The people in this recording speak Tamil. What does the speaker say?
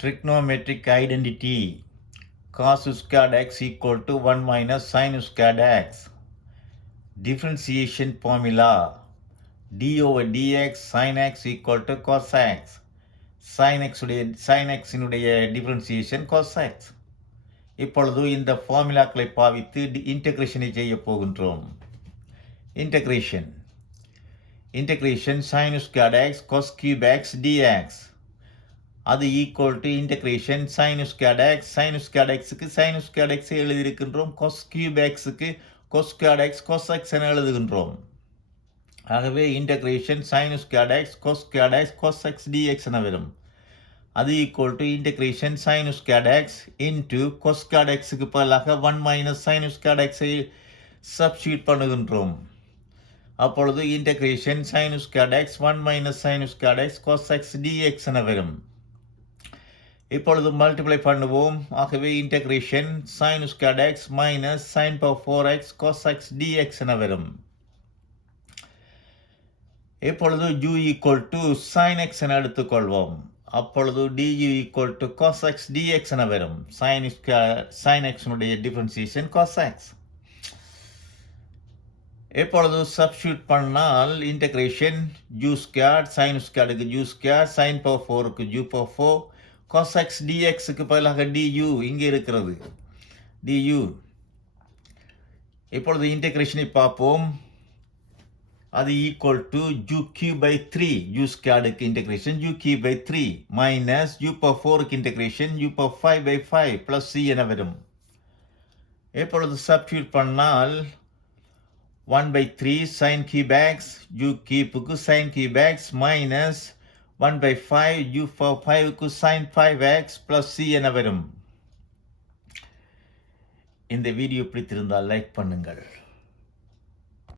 Trigonometric identity. Cos squared x equal to 1 minus sin squared x. Differentiation formula. d over dx sin x equal to cos x. sin x இனுடைய differentiation cos x. இப்பொழுது இந்த ஃபார்முலாக்களை பாவித்து இன்டகிரேஷனை செய்ய போகின்றோம். Integration sin squared x cos cube x dx. அது equal to integration sin squared x க்கு sin squared x எழுதியிருக்கின்றோம். cos cube xக்கு cos squared x cos x என எழுதுகின்றோம். ஆகவே integration sin squared x cos squared x cos x dx என வரும். அது equal to integration sin squared x into cos squared xக்கு பதிலாக 1 மைனஸ் sin squared x ஐ சப்ஸ்டிட்யூட் பண்ணுகின்றோம். அப்பொழுது integration sin squared x 1 minus sin squared x cos x dx என வரும். இப்பொழுது மல்டிப்ளை பண்ணுவோம். ஆகவே integration sin squared x minus sin power 4x cos x dx என வரும். இப்பொழுது u equal to sin x என எடுத்துக்கொள்வோம். அப்பொழுது du equal to cos x dx என வரும். sin x உடைய டிஃபரன்சியேஷன் cos x. இப்பொழுது சப்ஸ்டிட்யூட் பண்ணால் இன்டகிரேஷன் u ஸ்கொயர்ட் sin ஸ்கொயர்டுக்கு u ஸ்கொயர் sin power 4க்கு u power 4 cos x dxக்கு பதிலாக du இங்கே இருக்கிறது du. இப்பொழுது இன்டகிரேஷனை பார்ப்போம். அது equal to u cube by 3 u ஸ்கொயர்டுக்கு integration u cube by 3 minus u power 4க்கு integration u power 5 by 5 plus c என வரும். இப்பொழுது சப்ஸ்டிட்யூட் பண்ணால் 1 by 3 sin cube x u cubeக்கு sin cube x minus 1 by 5 u for 5க்கு sin 5x plus c என வரும். இந்த வீடியோ பிடித்திருந்தால் லைக் பண்ணுங்கள்.